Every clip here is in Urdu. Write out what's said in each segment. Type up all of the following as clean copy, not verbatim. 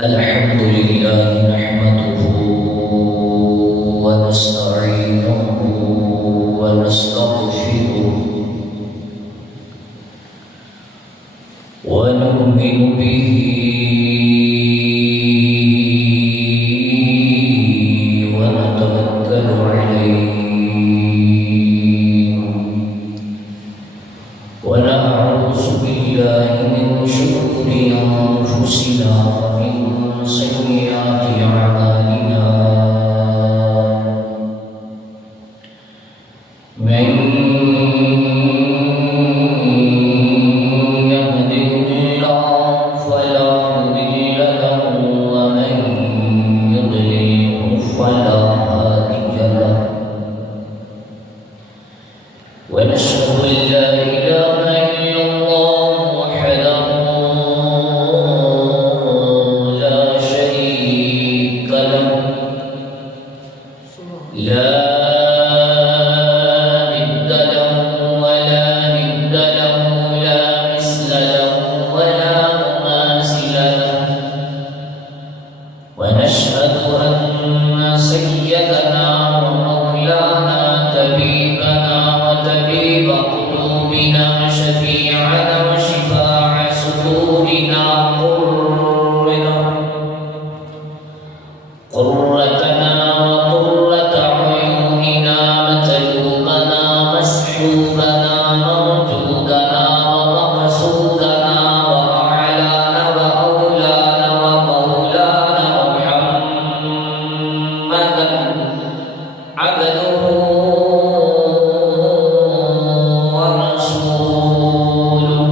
الحمد لله نحمده ونستعينه ونستغفره ونؤمن به ونتوكل عليه ونعوذ بالله من شرور أنفسنا ومن سيئات أعمالنا من يهده الله فلا مضل له ومن يضلله فلا هادي له ونشهد أن لا إله إلا الله وحده لا شريك له لا ند له ولا ند له لا مثل له ولا مماثل له ونشهد أن سيدنا ومولانا طبيبنا وطبيب قلوبنا شفيعنا وشفاع صدورنا قرتنا وقرة عيوننا مطلوبنا مسحوبنا موجودنا ومقصودنا وأعلانا وأولانا ومولانا محمدا عبده ورسوله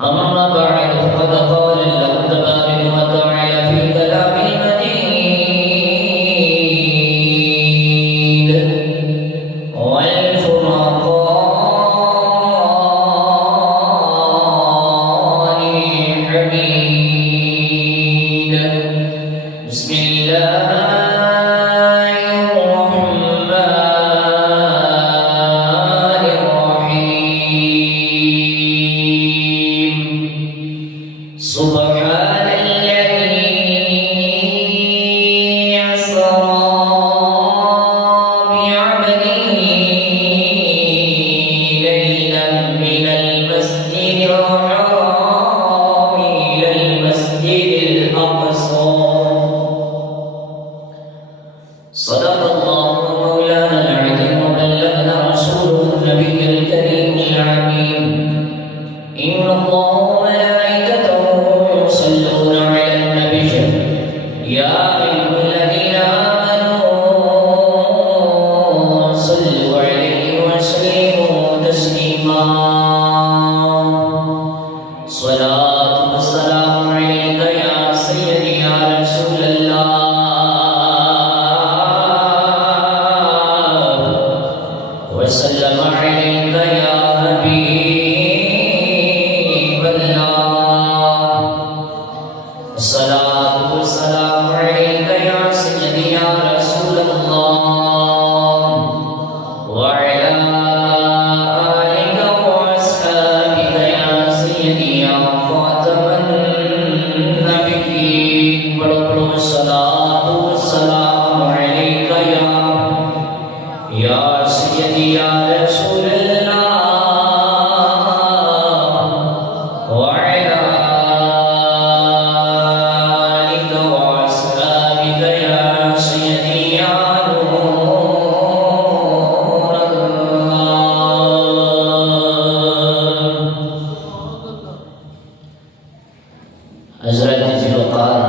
أما بعد فقد قال الله تبارك وتعالى في كلامه المجيد والفرقان الحميد بسم الله الرحمن الرحيم سبحان الذي أسرى بعبده ليلا من المسجد الحرام إلى المسجد الأقصى صدق الله مولانا العظيم وبلغنا رسوله النبي الكريم العميم إن الله وملائكته يصلون على النبي يا أيها الذين آمنوا صلوا عليه وسلموا تسليما صلاة والسلام عليك يا سيدي يا رسول الله وسلم عليك يا حبيب الله الصلاة والسلام عليك يا سيدي يا رسول الله وعلى آلك وأصحابك يا سيدي يا خاتم النبيين بلغ الصلاة والسلام عليك يا سيدي يا رسول الله وعلى آلك وأصحابك يا سيدي يا نور الله حضرت ذوالفقار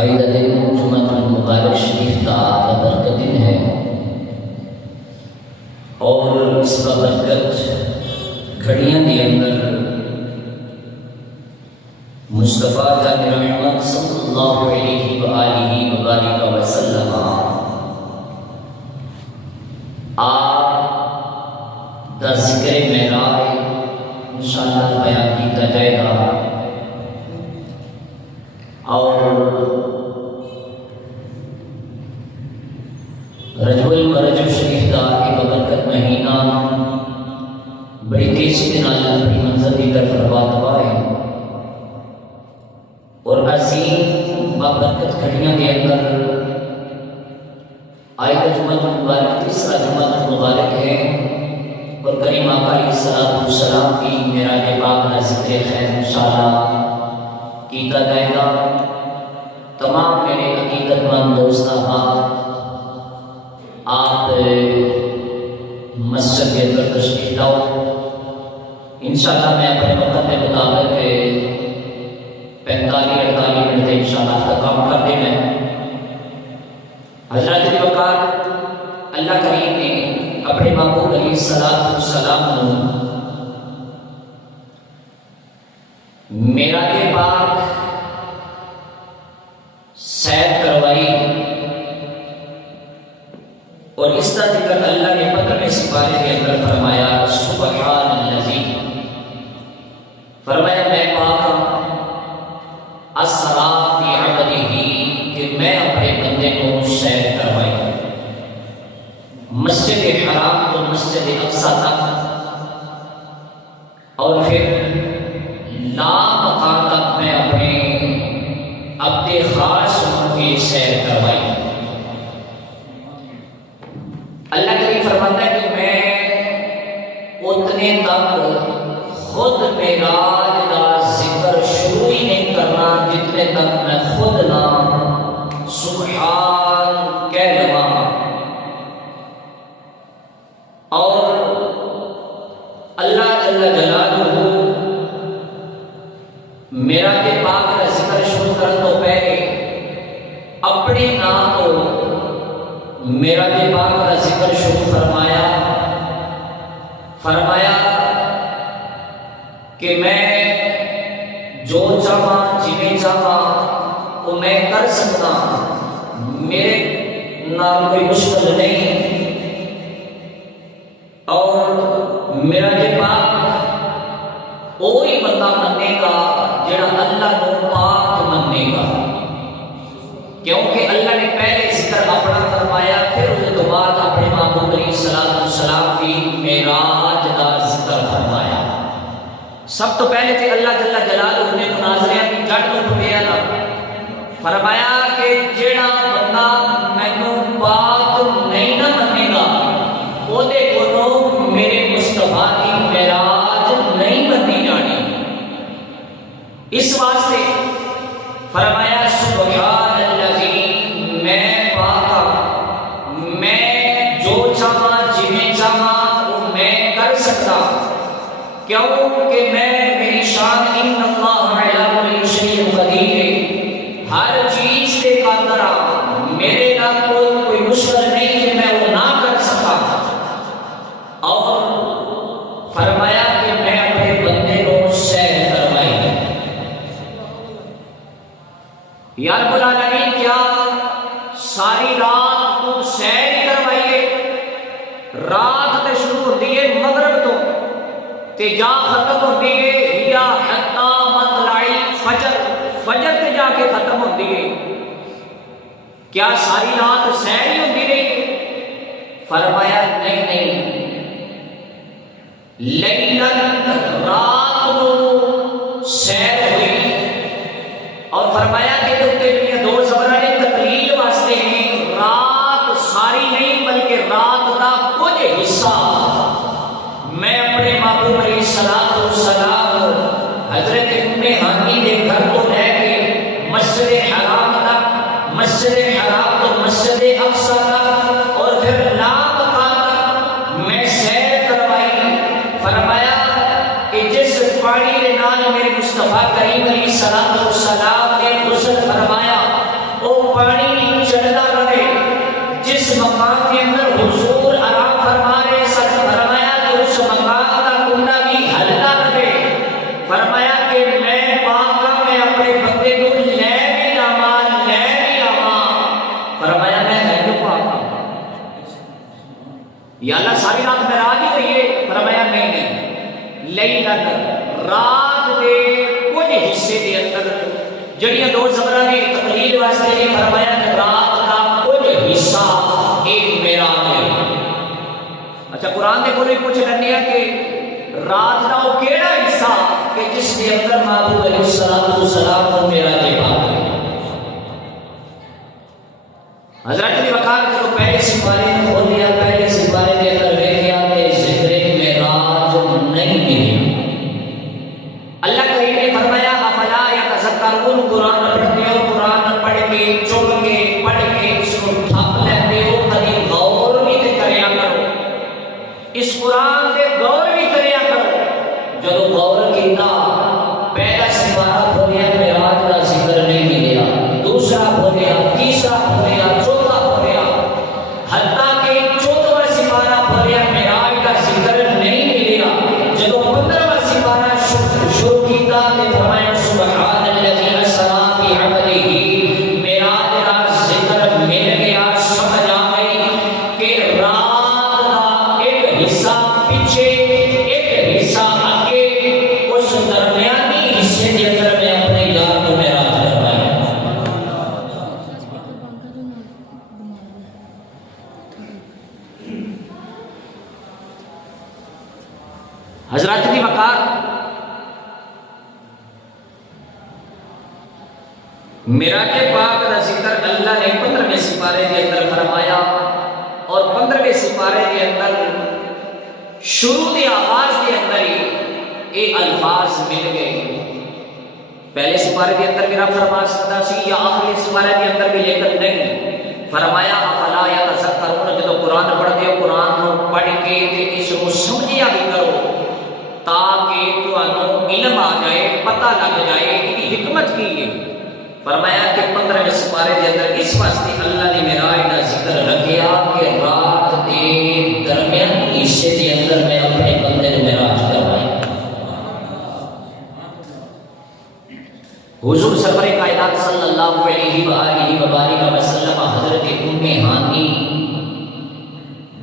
آئندہ دن جمعہ المبارک شریف کا برکت دن ہے اور اس کا برکت گھڑیاں کے اندر مصطفیٰ جان رحمت صلی اللہ علیہ وآلہ وبارک وسلم آپ دا ذکر معراج انشاءاللہ بیان کیتا جائے گا اور رجب شریف کا ایک برکت مہینہ گھڑیاں کے اندر آیت جمعۃ المبارک تیسرا جمعۃ المبارک ہے اور کریم آقا علیہ الصلوۃ والسلام کی معراج پاک کا ذکر خیر انشاءاللہ کیتا جائے گا۔ تمام میرے عقیدت مند دوست احباب، آپ مسجد کے اندر تشریف لاؤ۔ انشاءاللہ میں اپنے وقت کے مطابق 45-48 منٹ سے انشاءاللہ کا کام کر دینا ہے۔ حضرت وقار اللہ کریم نے اپنے محبوب علیہ السلام کو معراج پاک سیر کروائی اور اس کا ذکر اللہ نے 15ویں سپارے کے اندر فرمایا سبحان الذی، فرمایا میں پاک ہوں اسرا بعبدہ، کہ میں اپنے بندے کو سیر کروائی مسجد حرام کو مسجد اقصی تک، اور پھر لامکان تک میں اپنے عبد خاص کی سیر کروائی۔ اللہ کریم فرماتا ہے کہ میں اتنے تک خود معراج کا ذکر شروع ہی نہیں کرنا جتنے تک میں خود نہ سبحان کہہ لواں، اور اللہ جل جلالہ معراج پاک کا ذکر شروع کرنے تو پہلے اپنے نام کو معراج پاک کا ذکر شروع فرمایا کہ میں جو چاہاں جنہیں چاہاں وہ میں کر سکتا، میرے نام کوئی مشکل نہیں، اور معراج پاک وہی بندہ مننے گا جڑا اللہ کو پاک مننے گا، کیونکہ اللہ نے پہلے ذکر اپنا فرمایا، پھر اس کے بعد اپنے محبوب علیہ السلام کی معراج کا ذکر فرمایا۔ سب تو پہلے تھے اللہ جل جلالہ نے مناظرے کی جڑ کو پھٹیا نا، فرمایا کہ جڑا بندہ مینوں پاک نہیں نہ منے گا او دے کولوں میرے مصطفیٰ کی معراج نہیں بنی جانی۔ اس واسطے فرمایا سبحان الذی، میں پاک، میں جو چاہاں جنہیں چاہاں وہ میں کر سکتا، کیونکہ میں میری شان ان اللہ علی کل شیء قدیر ہے، ہر چیز کے قادر ہوں، میرے نام کوئی مشکل نہیں کہ میں وہ نہ کر سکتا۔ اور فرمایا کہ میں اپنے بندے کو سیر کروائی۔ یا رب العالمین، کیا ساری رات تو سیر ہی کروائی ہے؟ رات تے شروع ہوتی ہے مغرب تو تے جا ختم ہوتی ہے یا حتی مطلع الفجر، فجر تے جا کے ختم ہوتی ہے، کیا ساری رات سیر ہی ہوتی رہی؟ فرمایا نہیں، لیلن، رات کو سیر ہوئی، اور فرمایا کہ دو زبرہ نے تقلیل واسطے ہیں، رات ساری نہیں بلکہ رات کا کچھ حصہ میں اپنے محبوب علیہ السلام حضرت ام ہانی کے گھر کو لے کے مسجد حرام تک، مسجد حرام تو مسجد اقصی تک، اور پھر لامکان تک میں سیر کروائی۔ فرمایا کہ جس پانی کے نال میرے مصطفیٰ کریم علیہ السلام نے غسل فرمایا وہ پانی چلتا رہے، جس مقام کے اندر حضور آرام فرما رہے سن، فرمایا کہ اس مقام کا کنڈا بھی ہلتا رہے۔ فرمایا کہ میں پاکا، میں اپنے بندے کو لے بھی آواں، فرمایا میں ہے جو پاکا، یا اللہ ساری رات معراج ہی ہوئی ہے؟ فرمایا نہیں، لیلن، رات دے کچھ حصے دے اندر جڑیاں دو زبرہ نے تقلیل واسطے نے فرمایا کہ رات کا کچھ حصہ ایک معراج ہے۔ اچھا قرآن دے کولے پوچھ لینی ہے کہ رات کا وہ کیڑا حصہ کہ جس کے اندر محبوب علیہ السلام کو معراج پاک ہے؟ حضرت نے وقار جو پہلے سپارے میں کھول دیا، پہلے سپارے کے اندر دیکھا کہ ذکر معراج نہیں ملی۔ اللہ کریم نے فرمایا افلا یتذکرون، قرآن پڑھتے ہو، قرآن پڑھ کے چپ کے پڑھ کے اس کو تھپ لیتے ہو، کبھی غور بھی کریا کرو، اس قرآن دے غور بھی کریا کرو۔ جب غور کیتا پہلا سپارہ کھولیا معراج کا ذکر نہیں ملیا، دوسرا کھولیا، تیسرا کھولیا، چوتھا کھولیا، حتیٰ کہ 14واں سپارہ کھولیا معراج کا ذکر نہیں ملیا۔ جب 15واں سپارہ شروع کیتا تو فرمایا سبحان الذی اسریٰ بعبدہ، معراج کا ذکر مل گیا، سمجھ آ گئی کہ رات کا ایک حصہ پیچھے ایک حصہ آگے، اس درمیانی حصے کے اندر میں اپنے یار کو معراج کروایا۔ حضرات کی وقار معراج پاک کا ذکر اللہ نے 15ویں سپارے کے اندر فرمایا، اور 15ویں سپارے کے اندر شروع کے آغاز کے اندر ہی یہ الفاظ مل گئے۔ پہلے سپارے کے اندر بھی رب فرما سکتا سی یا آخری سپارے کے اندر بھی، لیکن نہیں، فرمایا افلا یتذکرون، جب قرآن پڑھتے ہو قرآن پڑھ کے اس کو سمجھیا بھی کرو تاکہ تمہیں علم آ جائے، پتہ لگ جائے کہ حکمت کی ہے۔ فرمایا کہ 15ویں سپارے کے اندر اس واسطے اللہ نے معراج کا ذکر رکھیا کہ رات کے درمیانی حصے کے اندر میں اپنے بندے نے معراج کروائی۔ حضور سرور کائنات صلی اللہ علیہ وآلہ وبارک وسلم حضرت ام ہانی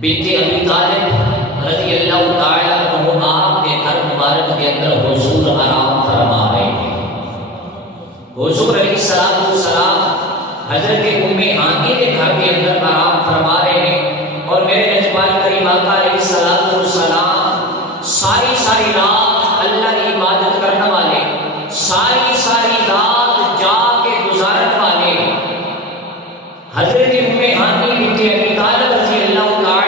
بنت ابی طالب رضی اللہ تعالی عنہ آپ کے گھر مبارک کے اندر حضور آرام فرما رہے تھے۔ حضور علیہ السلام حضرت ام ہانی کے گھر کے اندر آرام فرما رہے ہیں، اور میرے نجبان کریم آقا علیہ السلام ساری رات اللہ کی عبادت کرنے والے، ساری رات جا کے گزارن والے حضرت ام ہانی بنت ابی طالب رضی اللہ تعالی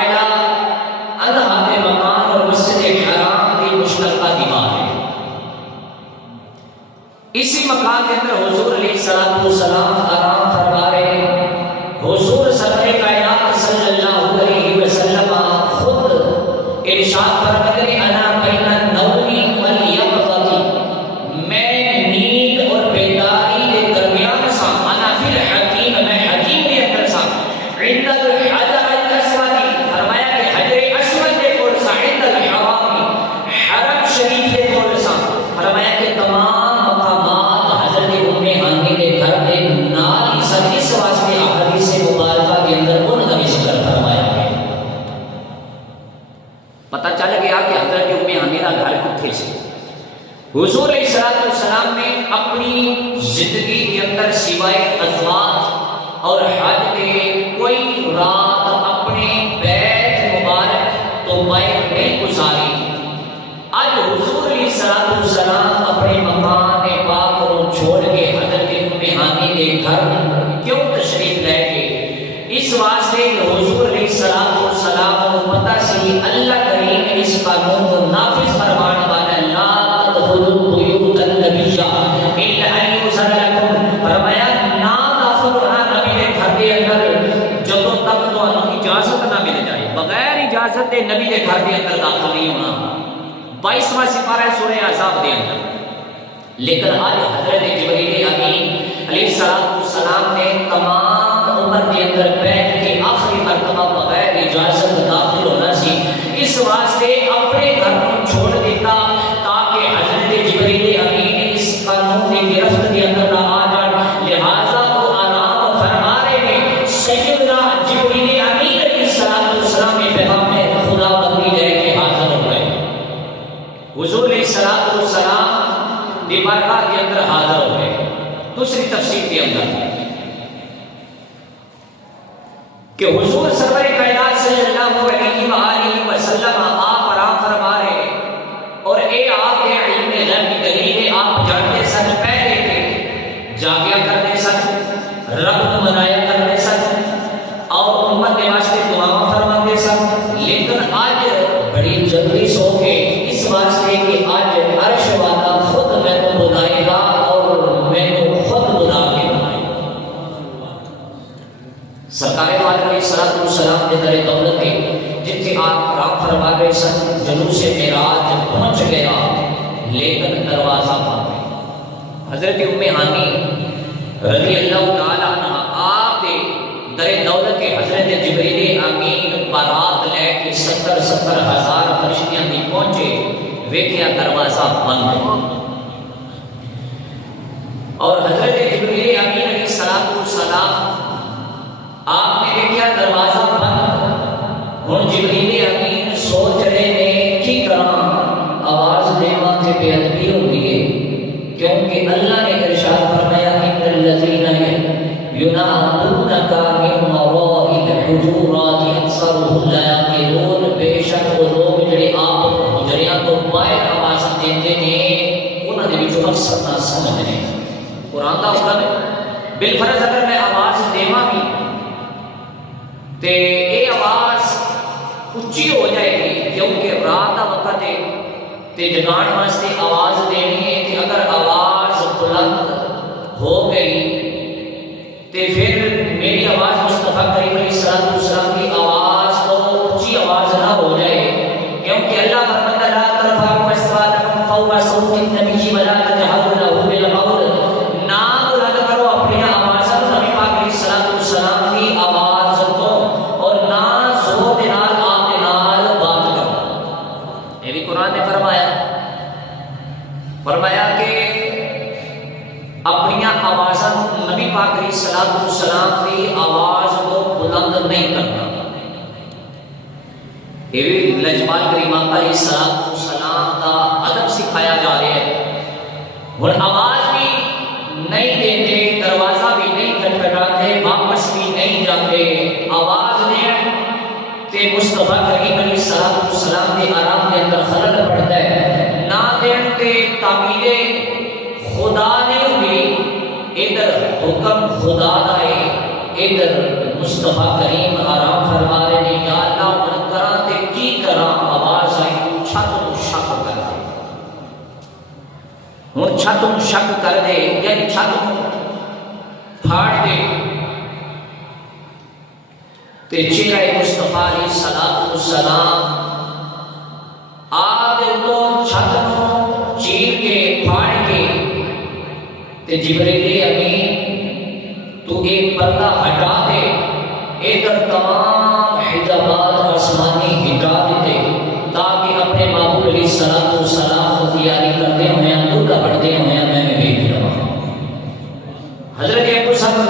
عنہا کے مکان اور مسجد حرام کی مشترکہ دیوار ہے۔ اسی مکان کے اندر حضور علیہ السلام آرام فرما رہے ہیں۔ حضور سرور کائنات صلی اللہ علیہ وسلم خود ارشاد فرماتے ہیں انا بین النوم والیقظۃ، میں نیند اور بیداری کے درمیان سا، انا فی الحکیم، میں حکیم کے اندر سا، عند الحجر الاسود، فرمایا کہ حجر اسود کے کول سا، عند الحرام، حرم شریف کے کول سا، فرمایا کہ تمام مقامات حضرت ام ہانی کے گھر کے نال اس واسطے احادیث مبارکہ کے اندر ان کا ذکر فرمایا ہے۔ پتہ چل گیا کہ حضرت ام ہانی کا گھر کتنے سے۔ حضور علیہ السلام نے اپنی زندگی کے اندر سوائے غزوات اور حج کے کوئی رات اپنے بیت مبارک تو باہر نہیں گزاری۔ آج حضور علیہ السلام اپنے مکان پاک کو چھوڑ کے حضرت ام ہانی کے گھر کیوں تشریف لے گئے؟ اس واسطے کہ حضور علیہ السلام کو پتہ سی اللہ کریم اس قانون کو نافذ فرمانے والا لا تدخلوا بیوت النبی الا ان یؤذن لکم، فرمایا نہ داخل ہونا نبی کے گھر کے اندر جب تک تمہیں اجازت نہ مل جائے، بغیر اجازت دے نبی کے گھر کے اندر داخل نہیں ہونا۔ 22واں سپارہ سورہ احزاب کے اندر۔ لیکن آج حضرت جبریل امین علیہ السلام نے تمام عمر کے اندر بیٹھ کے آخری مرتبہ بغیر اجازت داخل ہونا سی، اس واسطے اپنے گھر کو چھوڑ دیتا تاکہ حضرت جبریل امین اس قانون کی گرفت کے اندر نہ آ جائے، لہذا وہ آرام فرما رہے ہیں۔ سیدنا جبریل امین علیہ السلام نے پیغام خدا بندی لے کے حاضر ہو گئے۔ حضور علیہ السلام دی بارگاہ کے اندر حاضر ہو گئے۔ دوسری تفسیر کے اندر کہ حضور سرور کائنات صلی اللہ علیہ وآلہ وسلم آپ آرام فرما رہے، اور اے آپ کے علم غیب کی دلیل آپ جانتے سن، پہلے کے جاگیا کرتے سن، رب کو منایا کرتے سن، فرما رہے سن جلوس معراج پہنچ گیا لیکن دروازہ بند ہے۔ حضرت ام ہانی رضی اللہ تعالی عنہ آپ دے در دولت حضرت جبریل امین بارات لے کے 70 ہزار فرشتیاں دی پہنچے، ویکھیا دروازہ بند ہے، اور حضرت جبریل امین علیہ السلام آپ نے دیکھا دروازہ بند۔ ہن جبریل امین سوچ رہے نے کی کراں، آواز دیواں تے بے ادبی ہوندی ہے، کیونکہ اللہ نے ارشاد فرمایا ان الذین ینادونک من وراء الحجورات اکثرهم لا یعقلون، بے شک وہ لوگ جڑے آپ حجریاں تو باہر آواز دیندے نے انہاں دے وچوں اکثر نہ سمجھنے۔ قرآن دا حکم ہے بالفرض اگر میں آواز دیواں بھی تے اے آواز اچھی ہو جائے گی، کیونکہ رات دا وقت ہے تے جگان واسطے آواز دینی ہے، کہ اگر آواز بلند ہو گئی تے پھر میری آواز مصطفیٰ کریم علیہ السلام کی آواز تو اچھی آواز نہ ہو جائے، کیونکہ اللہ فرماتا ہے لا ترفعوا اصواتکم فوق صوت النبی ولا تجهروا له بالقول، نہ بلند کرو اپنی آواز نبی پاک علیہ السلام کی آواز کو، اور نہ زور دے نال آپ دے نال بات کرو۔ یہ بھی قرآن نے فرمایا کہ اپنی آواز نبی پاک علیہ السلام کی آواز کو بلند نہیں کرنا۔ یہ بھی لجپال کریم آقا علیہ السلام کا ادب سکھایا جا رہا ہے۔ اور آواز بھی نہیں دیتے، دروازہ بھی نہیں کھٹکھٹاتے، واپس بھی نہیں جاتے، آواز دیں تے مصطفیٰ کریم علیہ السلام کے آرام کے اندر خلل پڑتا ہے، نہ دیں تے تعمیل خدا نہیں ہوئی، ادھر حکم خدا دا ہے، ادھر مصطفیٰ کریم آرام فرما رہے ہیں، یا اللہ من کرا تے کی کرا، آواز آئی چھت تو شک کر دے، ہن چھت تو شک کر دے یعنی چھت کو پھاڑ دے تے چہرہ مصطفیٰ علیہ السلام آپ دے تو چھت کو چیر کے پھاڑ کے تے جبریل امین تو ایک پردہ ہٹا دے، ادھر تمام حجابات آسمانی ہٹا دیتے، تاکہ اپنے محبوب علیہ السلام کو تیاری کرتے ہوئے دودھ پڑھتے ہوئے میں بھیج رہا ہوں۔ حضرت ابو صبر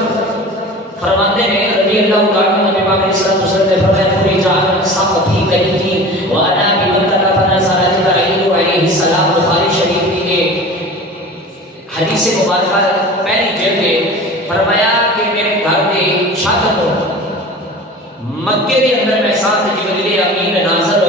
فرماتے ہیں رضی اللہ تعالیٰ نبی پاک علیہ السلام نے فرمایا پوری جہان سب کی گئی تھی وانا بمکہ فنزل جبرائیل علیہ السلام، بخاری شریف کی حدیث مبارکہ پہلی جلد ہے، فرمایا کہ میرے گھر کے چھت کو مکے کے اندر میں ساتھ جبریل امین نازل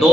2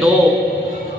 2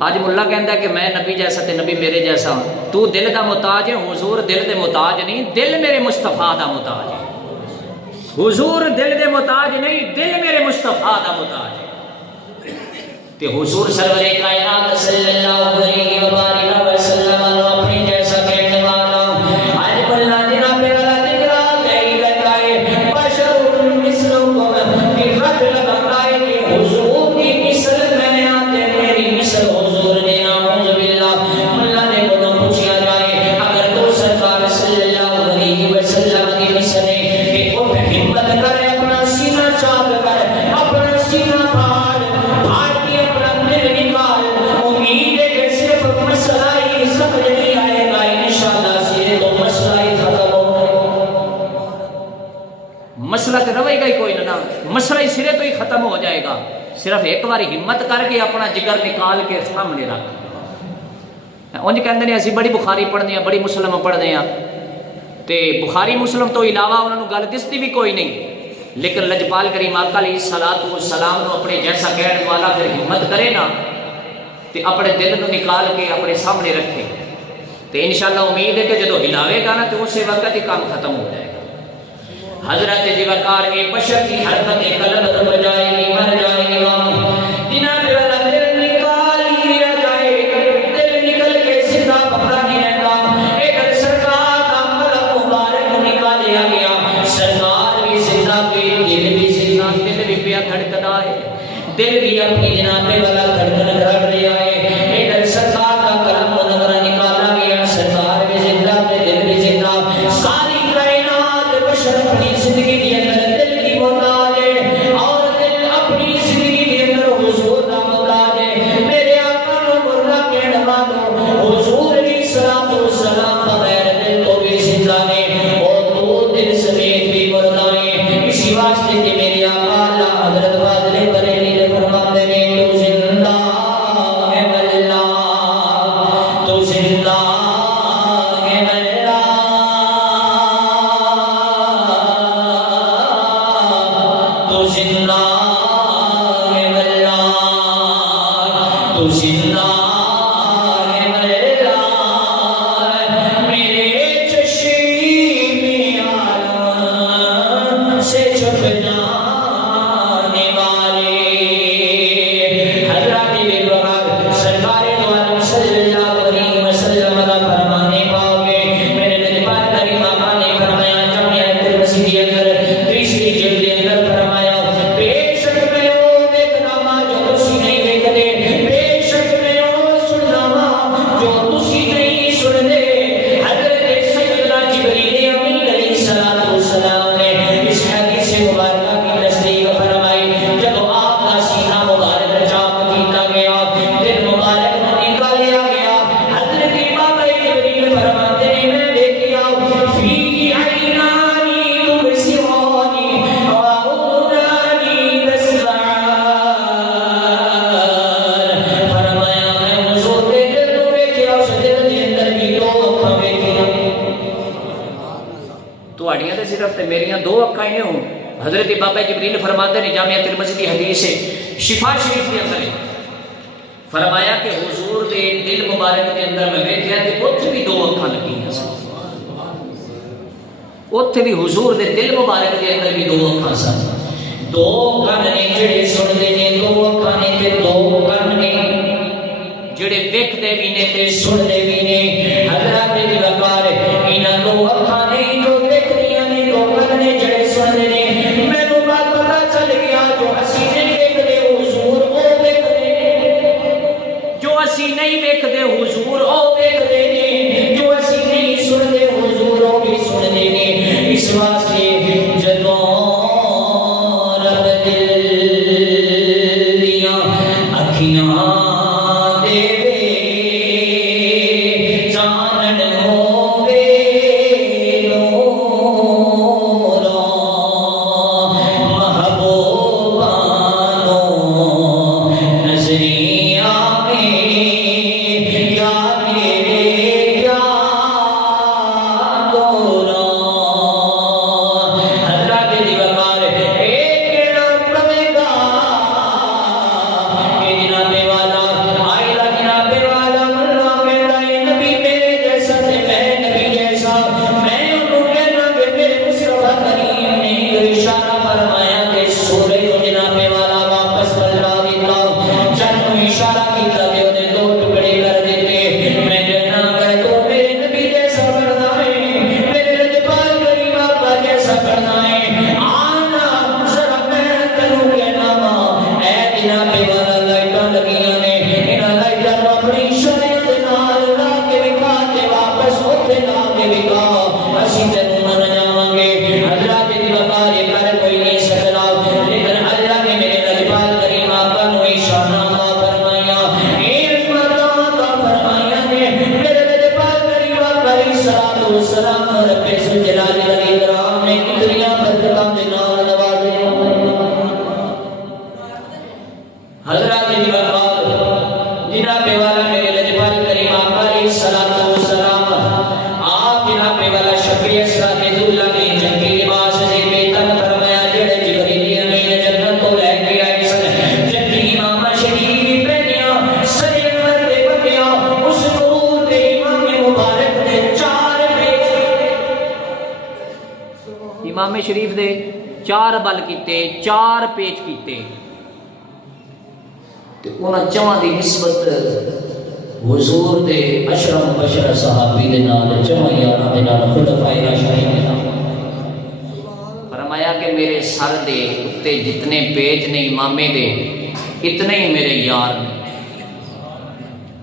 اج ملا کہندا کہ میں نبی جیسا تے نبی میرے جیسا ہوں. تو دل دا محتاج ہے، حضور دل دے محتاج نہیں، دل میرے مصطفیٰ دا محتاج ہے. حضور دل دے محتاج نہیں، دل میرے مصطفیٰ دا محتاج ہے. تے حضور سرور کائنات صلی اللہ علیہ وآلہ وسلم اپنی جیسا کہنے والا آج بلّہ جناب والا ذکرہ گئی گئے بشر مثلکم کہ حد لگائے کہ حضور کی مثل میں نے آتے میری مثل حضور نے نعوذ باللہ. اللہ نے کو پوچھا جائے اگر تو سرکار صلی اللہ علیہ وسلم کی مثل ہے کہ اٹھ ہمت کرے اپنا سینہ چاک کر اپنا سینہ پھاڑ پھاڑ کے اپنا دل نکال. امید ہے کہ صرف مسئلہ ہی سمجھ نہیں آئے گا انشاءاللہ سیرے تو مسئلہ ہی ختم ہو گئے. مسئلہ تو روے گا ہی کوئی نہ، مسئلہ ہی سرے تو ہی ختم ہو جائے گا. صرف ایک باری ہمت کر کے اپنا جگر نکال کے سامنے رکھ. انج کہندے نے اسی بڑی بخاری پڑھنے ہیں، بڑی مسلم پڑھنے ہیں تے بخاری مسلم تو علاوہ انہوں نے گل دستی بھی کوئی نہیں، لیکن لجپال کریم آقا علیہ الصلوۃ والسلام نو اپنے جیسا کہنے والا پھر ہمت کرے نا تے اپنے دل نو نکال کے اپنے سامنے رکھے تے انشاءاللہ امید ہے کہ جدو ہلاوے گا نا تو اسی وقت ہی کام ختم ہو جائے گا. حضرت جوکار کے بشر کی حرکت قلب رب جائے گی، مر جائے گی، جناب والا دل نکال لیا جائے، دل نکل کے زندہ پکڑا نہیں رہتا. ایک سرکار کا قلب مبارک نکالیا گیا، سرکار بھی زندہ پہ دل بھی زندہ، دل بھی پیا دھڑکتا ہے، دل بھی اپنی جناب والا دھڑکن گھڑ رہا ہے. ایک سرکار کا قلب منور نکالا گیا، سرکار بھی زندہ پہ دل بھی زندہ. ساری کائنات بشر اپنی زندگی کے اندر دل کی محتاج ہے اور دل اپنی زندگی کے اندر حضور کا محتاج ہے. میرے آقا نے مردہ کہنے والوں حضور کی صلاۃ و سلام بغیر دل تو بھی زندہ ہے اور تو دل سمیت بھی مردہ ہے. اسی واسطے کہ میرے آقا اللہ حضرت فاضل بریلوی نے فرماتے ہیں تو زندہ ہے اللہ، تو زندہ ہے اللہ، تو زندہ ہے اللہ، تو زندہ ہے اللہ. میرے چشم عالم سے چھپ جانے والے حضرت بلوغ سرکار دو عالم صلی اللہ علیہ وسلم کا فرمانے پاؤ گے. میرے لجپال کریم آقا نے فرمایا جامعہ ترمذی کے اندر تیسری جلد کے اندر فرمایا بے شک میں وہ دیکھنا ماں جو تسی نہیں دیکھتے، بے شک میں وہ سننا ماں جو تسی نہیں سنتے. حضرت سیدنا جبریل امین علیہ الصلوۃ والسلام نے اس حدیث مبارکہ کی تصدیق فرمائی. جب آپ کا سینہ مبارک چاک کیتا گیا، دل مبارک نکالیا گیا، حضرت امام جبریل فرماتے ہیں میں دیکھیا فی عینانی تبصرانی و اذنانی تسمعان. فرمایا میں حضور دے دل تو دیکھیا، اس دل دے اندر بھی دو اکھاں دیکھیا. تواڈیاں تے صرف تے میریاں دو اکھاں ہی ہوں. حضرت بابا جبریل فرماتے ہیں جامعہ ترمذی کی حدیث ہے شفا شریف کے اندر فرمایا کہ حضور دے دل مبارک کے اندر میں دیکھیا تے اوتھے بھی دو اکھاں لگی ہیں، اوتھے بھی حضور دے دل مبارک کے اندر بھی دو اکھاں سن. دو کن نے جڑے سنتے نے، دو اکھاں نے تے دو کن نے جڑے ویکھدے بھی نے تے سنتے بھی نے. حضرت بلوغ انہاں دو اکھاں نے جو ویکھدیاں نے، دو کن نے جڑے سنتے نے. مینوں بات پتہ چل گیا جو اسی نہیں ویکھدے حضور او ویکھدے نے، جو اسی نہیں ویکھدے حضور او ویکھدے نے، جو اسی نہیں سنتے حضور او بھی سنتے نے. اس واسطے جدوں رب دل دیاں اکھیاں دے چانن ہووے نورا محبوبانو نظری آوے یا میرے والسلام رب ذوالجلال والاکرام نے کتنی برکتاں دے نال نوازے حضرات جی بات جناب والا میرے لجپال کریم آقا علیہ الصلوۃ والسلام آپ جناب والا شفیع اسرا کے دلہ نے جنگی لباس سے بے تن فرمایا جڑے جبریل امین جنت تو لے کے آئے سن جنگی امام شریف پہنیا سجے ورتے بکیا اس نور دے امام مبارک دے 4 پیچ امام شریف دے 4 بل کیتے 4 پیچ کیتے انہاں چواں دی نسبت حضور دے اشرم بشر صحابی دے نال چواں یاراں دے نال خلفائے راشدین دے نال فرمایا کہ میرے سر دے اتے جتنے پیچ نے امامے دے اتنے ہی میرے یار نے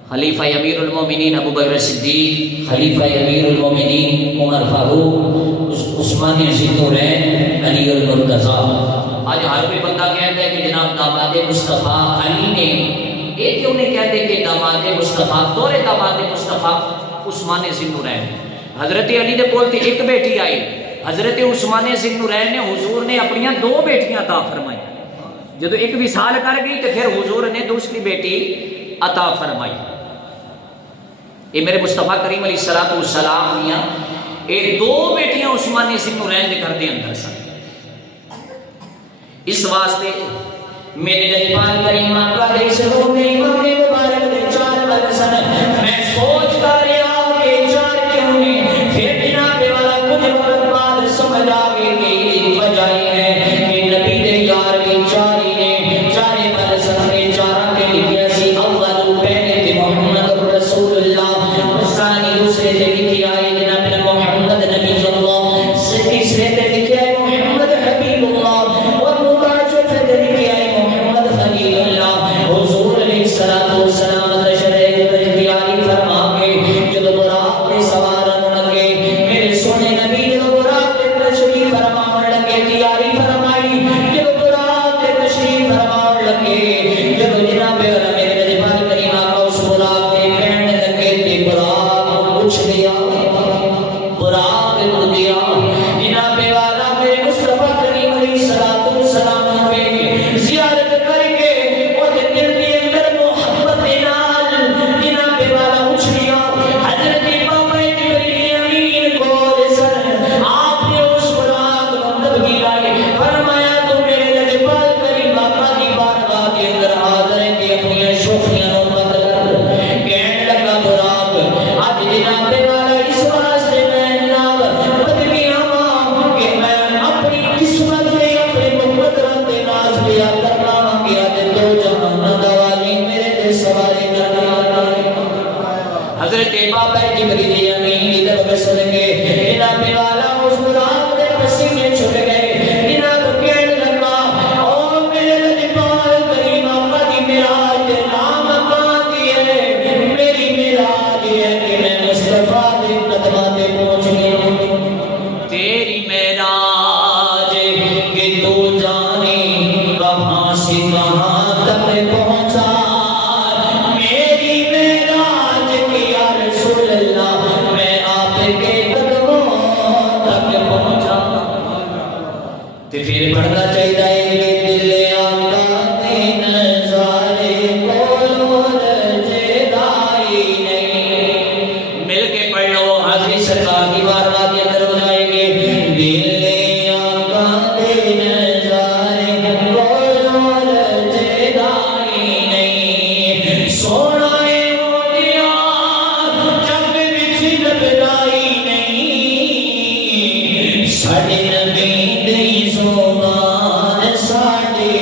خلیفہ امیر المومنین ابو بکر صدیق خلیفہ امیر المومنین عمر فاروق عثمان ذوالنورین علی المرتضیٰ آج ہر کوئی بندہ کہتا ہے کہ جناب داماد مصطفیٰ علی نے یہ کیوں نہیں کہتے کہ داماد مصطفیٰ دور داماد مصطفیٰ عثمان ذوالنورین حضرت علی دے کول تے ایک بیٹی آئی حضرت عثمان ذوالنورین نے حضور نے اپنی 2 بیٹیاں عطا فرمائی جدو ایک وصال کر گئی تو پھر حضور نے دوسری بیٹی عطا فرمائی یہ میرے مصطفیٰ کریم علیہ الصلوۃ والسلام دیاں یہ 2 بیٹیاں عثمان ذوالنورین دے گھر دے اندر سن اس واسطے میرے لجپال کریم آقا علیہ السلام نے امام مبارک دے 4 بل سن میں سوچ کر رہا کہ 4 کیوں نے پھر جناب والا کچھ وقت بعد سمجھ آ گئی کہ وجہ یہ ہے کہ نبی دے یار بھی 4 ہی نے 4 بل سن میں 4 کے لکھیا سی اول پہلے تے محمد رسول اللہ ثانی دوسرے تے لکھیا ہے جناب محمد نبی اللہ تیسرے تے لکھیا ہے محمد حبیب اللہ حضور علیہ الصلوۃ والسلام تشریف تیاری فرما کے جب براق پہ سوار ہونے لگے میرے سونے نبی جب براق پہ تشریف فرما لگے تیاری فرمائی جب براق پہ تشریف فرما لگے جب جناب والا میرے لجپال کریم آقا اس براق پہ بیٹھنے لگے تے براق پوچھ لیا براق کو دیا جناب والا میرے مصطفیٰ کریم علیہ الصلوۃ والسلام پہ زیارت کر کے حضرت بابا جبریل امین کی طرف سن کے جناب والا اس براق دے پسینے چھٹ گئے جناب کہنے لگا او میرے لجپال کریم آقا دی معراج دے نام کہاں دی ہے میری معراج ہے کہ میں مصطفیٰ دے قدماں تے پہنچ گیا تیری معراج کہ تو جانے کہاں سے کہاں تک پہنچا پھر پڑھنا چاہیے کہ دل آقا دے نظارے کولو رجدائی نہیں مل کے پڑھ لو حاضری سرکار کی بارگاہ کے اندر ہو جائیں گے دل آقا دے نظارے کولو رجدائی نہیں سونا ہو گیا جگ وچ لبلائی نہیں ساڈے نبی زبان ساڈے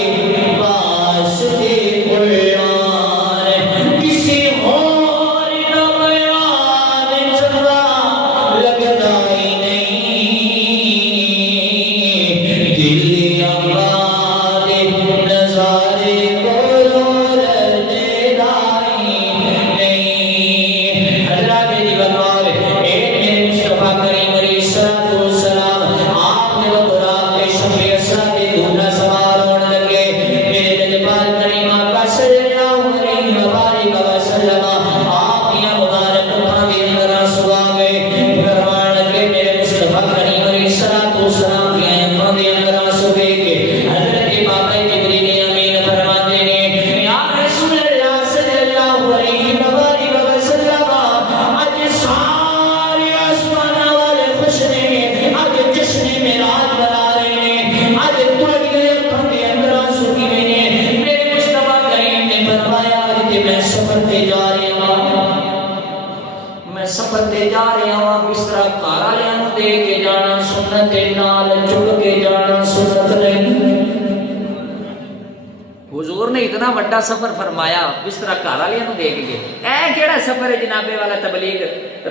پاس دے قرآن کسی اور نہ بیان چنگا لگدا وا بستر گھر والوں نوں دے کے جانا سنت دے نال چک کے جانا سنت نہیں۔ حضور نے اتنا بڑا سفر فرمایا بستر گھر والوں نوں دے کے گئے۔ اے کیڑا سفر ہے جنابے والا تبلیغ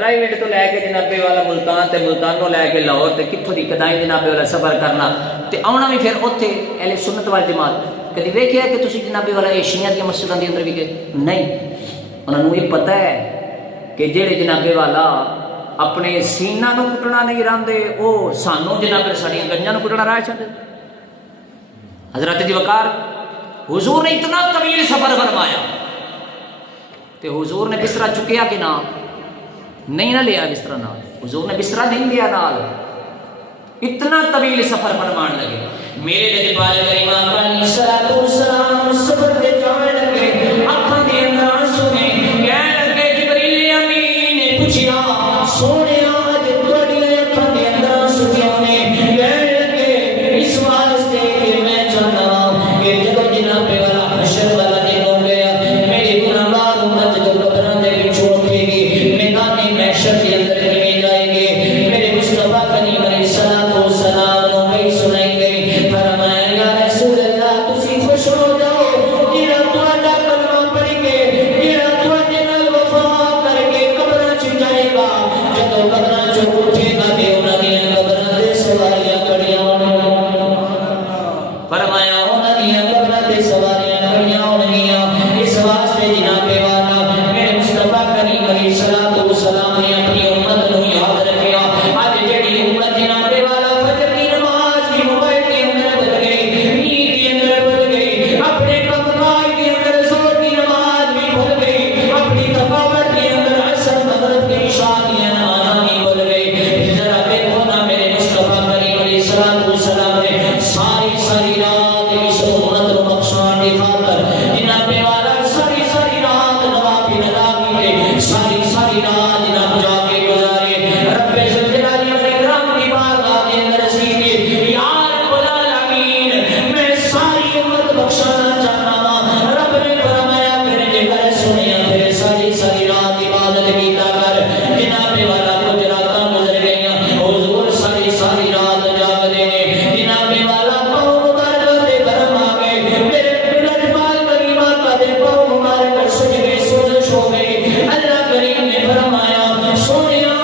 رائیویٹ تو لے کے جنابے والا ملتان تے ملتانوں لے کے لاہور تے کتھوں دی کدائیں جنابے والا سفر کرنا تے آنا بھی پھر اوتھے اہل سنت وال جماعت۔ کدی ویکھیا کہ تسی جنابے والا ایشیاں دی مسجداں دے اندر بھی گئے؟ نہیں، انہاں نوں یہ پتہ ہے کہ جڑے جنابے والا اپنے سینہ نو کٹنا نہیں راندے او سانوں جنابے ساڈیاں گنجاں نو کٹنا راہ چھڈ۔ حضرت دی وقار حضور نے اتنا طویل سفر فرمایا تے حضور نے بستر چکیا کہ نہ نہیں نہ لیا بستر نال، حضور نے بستر نہیں لیا نال، اتنا طویل سفر فرمان لگے۔ میرے لجپال کریم آقا علیہ الصلوۃ والسلام سفر تے جان لگے، اکھاں دے اندر آنسو نے کہنے لگے جبریل امین نے پوچھیا سونیا اج تواڈی اکھاں دے اندر آنسو کیوں نے؟ کہنے لگے اس واسطے کہ میں چاہتا ہوں کہ جب جناب والا حشر والا دن ہو گیا میری گناہگار امت جو قبراں دے وچ اٹھے گی میدان محشر کے اندر کیویں جائے گی؟ میرے مصطفیٰ کریم علیہ الصلوۃ والسلام نو وہی سنائی گئی، فرمایا یا رسول اللہ تسی خوش ہو جاؤ جڑا تہاڈا کلمہ پڑھ کے جڑا تہاڈے نال وفا کر کے قبراں چ جائے گا جدوں قبراں چ اٹھے گا تے انہاں دیاں قبراں دے سواریاں کھڑیاں ہونگیاں، فرمایا انہاں دیاں قبراں تے سواریاں کھڑیاں ہونگیاں۔ اس واسطے جناب والا میرے مصطفیٰ کریم علیہ الصلوۃ والسلام نے اپنی امت نو یاد رکھیا۔ اج جڑی امت جناب والا فجر کی نماز کی موبائل کے اندر بھول گئی، نیند کے اندر بھول گئی، اپنے کام کاج کے اندر زور کی نماز بھی بھول گئی، اپنی تھکاوٹ کے اندر عصر مغرب کی عشاء کی نماز بھی بھول گئی۔ ذرا دیکھو نا میرے مصطفیٰ کریم علیہ الصلوۃ والسلام نے ساری رات اس امت کو بخشان کی خاطر جناب والا ساری رات نوافل ادا کیے، ساری رات جناب جا کے گزارے۔ رب ذوالجلال والاکرام کی بارگاہ کے اندر سیدھے یا رب العالمین میں ساری امت بخشانا چاہتا ہوں۔ رب نے فرمایا پھر جے کر سنیا پھر ساری رات عبادت کیتا کر۔ جناب والا کچھ راتاں گزر گئیاں، حضور ساری رات جاگدے نے، جناب والا پاؤں مبارک دے گرم آ گئے، میرے لجپال کریم آقا دے پاؤں مبارک سج گئے، سوزش ہو گئی۔ اللہ کریم نے فرمایا سونیا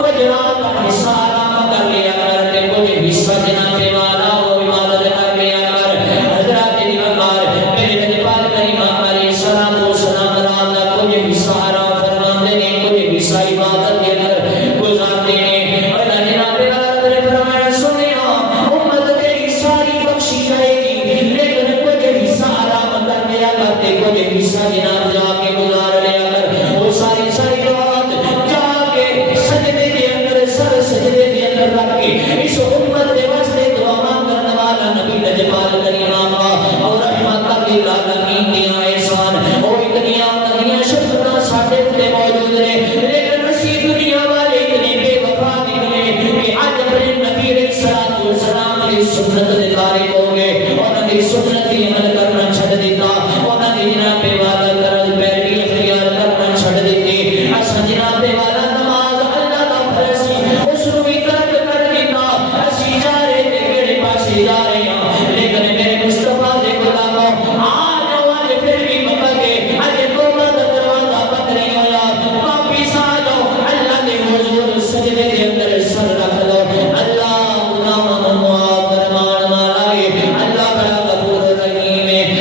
کچھ رات کا حصہ آرام کر لیا کر تے کچھ حصہ جناب والا وہ عبادت کر لیا کر۔ حضرات دی وقار میرے لجپال کریم آقا علیہ السلام والسلام رات کا کچھ حصہ آرام فرماندے نے، کچھ حصہ عبادت کے اندر گزارتے نے۔ اور جناب والا نے فرمایا سونیا امت تیری ساری بخشی جائے گی لیکن کچھ حصہ آرام کر لیا کر تے کچھ حصہ جناب جا کے گزار لیا کر۔ وہ ساری رات جا کے سجدے کے اندر سجدے کے اندر رکھ کے اس امت کے واسطے دعا کرنے والا نبی لجپال کریم آقا اور رحمت للعالمین دیا احسان اور اتنیاں شفقتاں ساڈے تے موجود نے، لیکن اسی دنیا والے اتنے بے وفا نکلے کہ اج اپنے نبی علیہ الصلوۃ والسلام کی سنت دے تارک ہو گئے، انہاں دی سنت دی عمل کرنا چھڈ دیتا، انہاں دی جناب والا کرل پیروی اختیار کرنا چھڈ دیتی۔ اساں جناب والا نماز اللہ دا فرض سی اس نوں بھی ترک کر دیتا، اسی جا رہے تے کیڑے پاسے جا رہے ہاں، لیکن میرے مصطفیٰ دے غلاموں آ جاؤ اج پھر بھی مکہ کے اج توبہ دا دروازہ بند نہیں ہویا، واپس آ جاؤ اللہ دے حضور سجدے دے اندر سر رکھ لو۔ اللہ گناہاں نوں معاف فرمان والا ہے، اللہ بڑا غفور رحیم ہے۔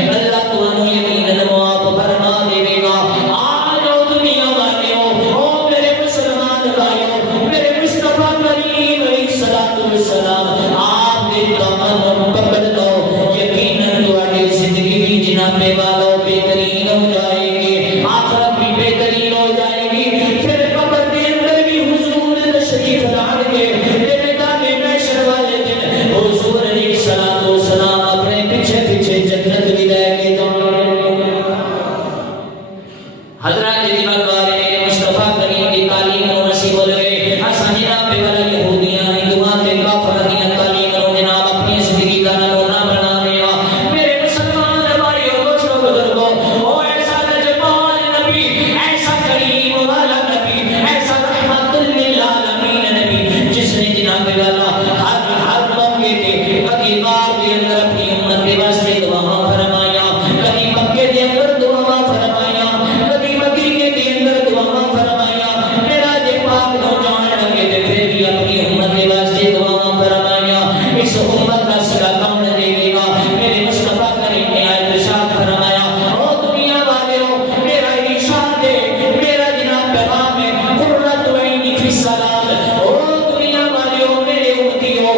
جناب والا ہر موقع تے کبھی غار دے اندر اپنی امت دے واسطے دعا فرمایا، کبھی مکے دے اندر دعا فرمایا، کبھی مدینے دے اندر دعا فرمایا، میرا جے پاک نو جان لگے تے پھر بھی اپنی امت دے واسطے دعا فرمایا۔ اس امت دا سلا کون دے گا؟ میرے مصطفیٰ کریم نے ارشاد فرمایا، او دنیا والو میرا ارشاد ہے، میرا جناب پیغام ہے، قرۃ عینی فی الصلاۃ، او دنیا والو میرے امتیو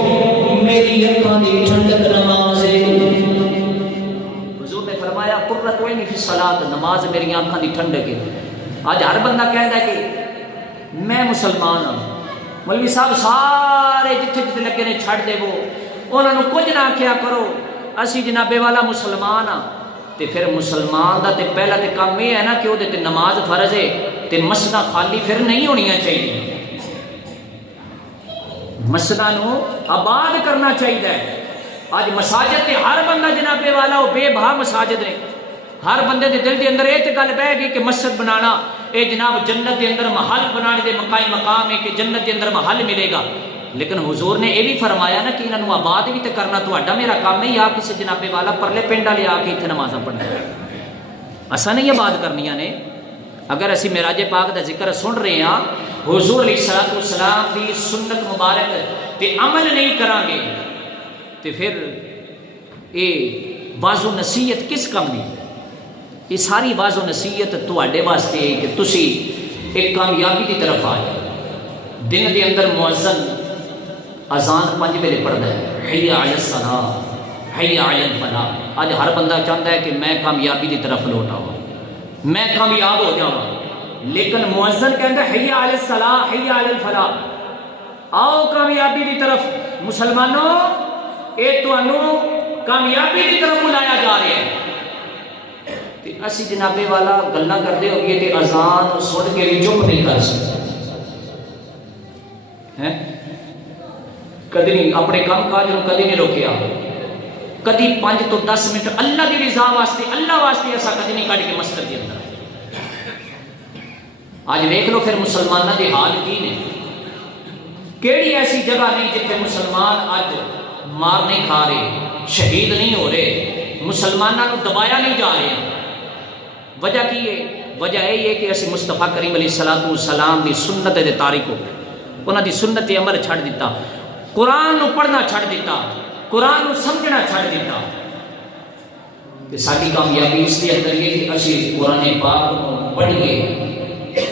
میری آنکھوں دی ٹھنڈک نماز ہے۔ حضور نے فرمایا قرۃ عینی فی الصلاۃ، نماز میری آنکھوں دی ٹھنڈک ہے۔ آج ہر بندہ کہتا ہے کہ میں مسلمان ہوں، مولوی صاحب سارے جتھے جتھے لگے نے چھڑ دے وہ انہوں نے کچھ نہ کیا کرو، اسی جناب والا مسلمان ہاں۔ تے پھر مسلمان دا تے پہلا تے کام یہ ہے نا کہ وہ تے نماز فرض ہے، تے مسجداں خالی پھر نہیں ہونیاں چاہیے، مسجداں نو آباد کرنا چاہیے۔ آج مساجد تے ہر بندہ جناب والا وہ بے بہا مساجد نے، ہر بندے دے دل دے اندر یہ گل بہ گئی کہ مسجد بنانا اے جناب جنت دے اندر محل بنانے دے مقام ہے کہ جنت دے اندر محل ملے گا، لیکن حضور نے یہ بھی فرمایا نا کہ انہوں آباد بھی تو کرنا تہاڈا میرا کام ہے، یا کسی جناب والا پرلے پنڈ والے آ کے اتنے نمازاں پڑھنا اساں نہیں آباد کرنیاں نے۔ اگر اسی معراج پاک دا ذکر سن رہے ہیں، حضور علیہ الصلوۃ والسلام دی سنت مبارک تے عمل نہیں کران گے تے پھر یہ واض و نصیحت کس کم دی؟ یہ ساری واض و نصیحت تواڈے واسطے کہ تسی ایک کامیابی کی طرف آ جاؤ۔ دن دے اندر مؤذن اذان 5 ویلے پڑھتا ہے، حی علی الصلاۃ حی علی الفلاح۔ آج ہر بندہ چاہتا ہے کہ میں کامیابی کی طرف لوٹ آؤں، میں کامیاب ہو جاؤں، لیکن مؤذن کہتا ہے حی علی الصلاۃ حی علی الفلاح، آؤ کامیابی کی طرف۔ مسلمانوں یہ تانوں کامیابی کی طرف بلایا جا رہا ہے، اسی جناب والا گلاں کرتے ہوئے تے اذان سن کے بھی چپ نہیں کر سکتے، کدی نہیں اپنے کام کاج نوں کدی نہیں روکیا، کدی 5 تو 10 منٹ اللہ دی رضا واسطے اللہ واسطے ایسا کدی نہیں کٹ کے مسجد کے اندر۔ آج دیکھ لو پھر مسلمانوں کے حال کی نے، کیڑی ایسی جگہ نہیں جتنے مسلمان اج مار نہیں کھا رہے، شہید نہیں ہو رہے، مسلمانوں کو دبایا نہیں جا رہے۔ وجہ کی ہے؟ وجہ یہ ہے کہ اسی مصطفیٰ کریم علیہ الصلوۃ والسلام دی سنت دے تاریکو، انہاں دی سنت عمل چھڑ دیتا، قرآن نو پڑھنا چھڑ دیتا، قرآن نو سمجھنا چھڑ دیتا۔ کہ ساری کامیابی اس لیے اندر یہ کہ اسی قرآن پاک کو پڑھیے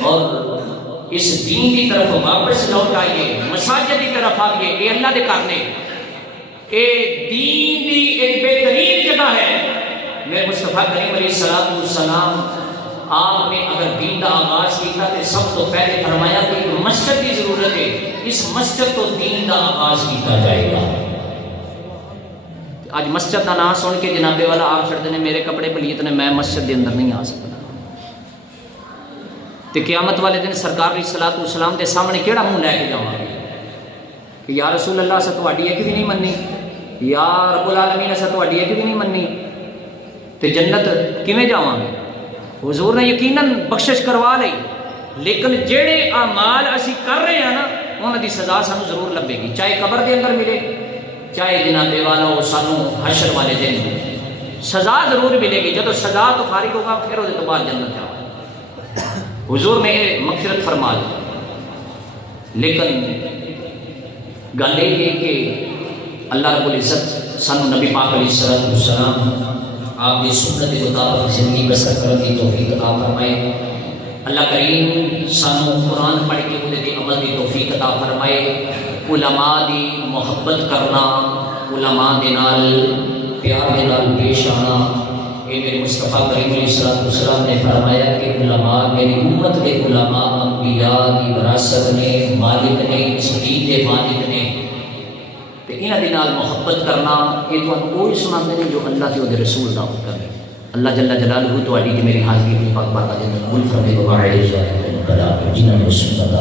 اور اس دین کی طرف واپس لوٹ آئیے، مساجد کی طرف آئیے، یہ اللہ دے کرنے، یہ دین دی ایک بہترین جگہ ہے۔ میرے مصطفیٰ کریم علیہ السلام آپ نے اگر دین کا آغاز کیا تو سب تو پہلے فرمایا کہ ایک مسجد کی ضرورت ہے، اس مسجد تو دین کا آغاز کیا جائے گا۔ آج مسجد کا نام سن کے جناب والا آپ چھڑتے ہیں میرے کپڑے پلیت نے، میں مسجد کے اندر نہیں آ سکتا، تو قیامت والے دن سرکار علیہ الصلوۃ والسلام کے سامنے کیڑا منہ لے کے جاؤں گا کہ یا رسول اللہ سے تہاڈی ایک بھی نہیں مننی، یا رب العالمین سے تہاڈی ایک بھی نہیں مننی، تے جنت کیویں جاواں گے؟ حضور نے یقیناً بخشش کروا لی، لیکن جڑے اعمال اسی کر رہے ہیں نا انہاں دی سزا سانو ضرور لبے گی، چاہے قبر دے اندر ملے، چاہے جناب والا وہ سانو حشر والے دن سزا ضرور ملے گی۔ جب سزا تو فارغ ہوگا پھر وہ تو بعد جنت جاؤ۔ حضور نے یہ مغفرت فرما دی، لیکن گل یہ ہے کہ اللہ رب العزت سانو نبی پاک علیہ السلام آپ کی سنت کے مطابق زندگی بسر کرنے کی توفیق عطا فرمائے۔ اللہ کریم سانو قرآن پڑھ کے وہ عمل کی توفیق عطا فرمائے۔ علماء دی محبت کرنا، علماء دے نال پیار دے نال پیش آنا، یہ میرے مصطفیٰ کریم علیہ السلام نے فرمایا کہ علماء میری امت کے علماء انبیاء کی وراثت نے، مالک نے، اس دین کے مالک نے، تو انہاں دے نال محبت کرنا یہ تو کوئی سناتے ہیں جو اللہ کے رسول دا کرے۔ اللہ جل جلالہ تہاڈی تے میری حاضری کی پاک بارگاہ دے اندر قبول فرمائے۔ جنہاں نے سنت